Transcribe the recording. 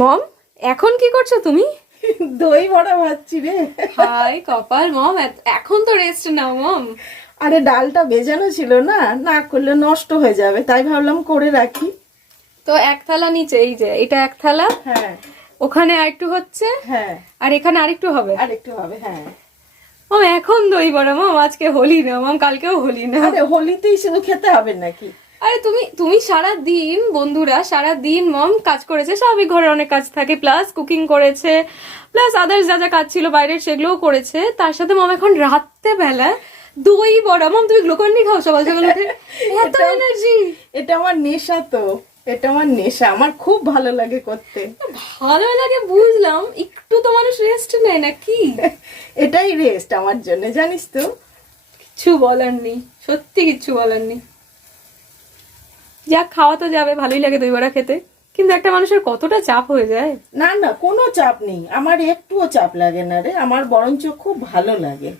মম, এখন কি করছো তুমি? দই বড়া ভাজছি রে। হাই কপাল মম, এখন তো রেস্ট নাও মম। আরে ডালটা ভেজানো ছিল না, না করলে নষ্ট হয়ে যাবে, তাই ভাবলাম করে রাখি। তো এক থালা নিচে, এই যে এটা এক থালা, হ্যাঁ ওখানে আরেকটু হচ্ছে, হ্যাঁ, আর এখানে আরেকটু হবে। আর একটু হবে। হ্যাঁ, মম এখন দই বড়া মম, আজকে হোলি না মম, কালকেও হোলি না। আরে হোলিতেই শুধু খেতে হবে নাকি? আরে তুমি তুমি সারা দিন, বন্ধুরা সারা দিন মম কাজ করেছে, স্বাভাবিক ঘরের অনেক কাজ থাকে, প্লাস কুকিং করেছে, প্লাস আদার্স যা যা কাজ ছিল বাইরের সেগুলোও করেছে, তার সাথে মম এখন রাত্রে বেলা দই বড়া। মম তুমি গ্লুকন ডি খাও সকাল সকাল উঠে, এত এনার্জি। এটা আমার নেশা তো, এটা আমার নেশা, আমার খুব ভালো লাগে করতে। ভালো লাগে বুঝলাম, একটু তো মানুষ রেস্ট নেয় না কি? এটাই রেস্ট আমার জন্য, জানিস তো। কিচ্ছু বলার নেই, সত্যি কিচ্ছু বলার নেই। যা খাওয়া তো যাবে, ভালোই লাগে দই বড়া খেতে, কিন্তু একটা মানুষের কতটা চাপ হয়ে যায়। না না, কোনো চাপ নেই, আমার একটুও চাপ লাগে না রে, আমার বরঞ্চ খুব ভালো লাগে।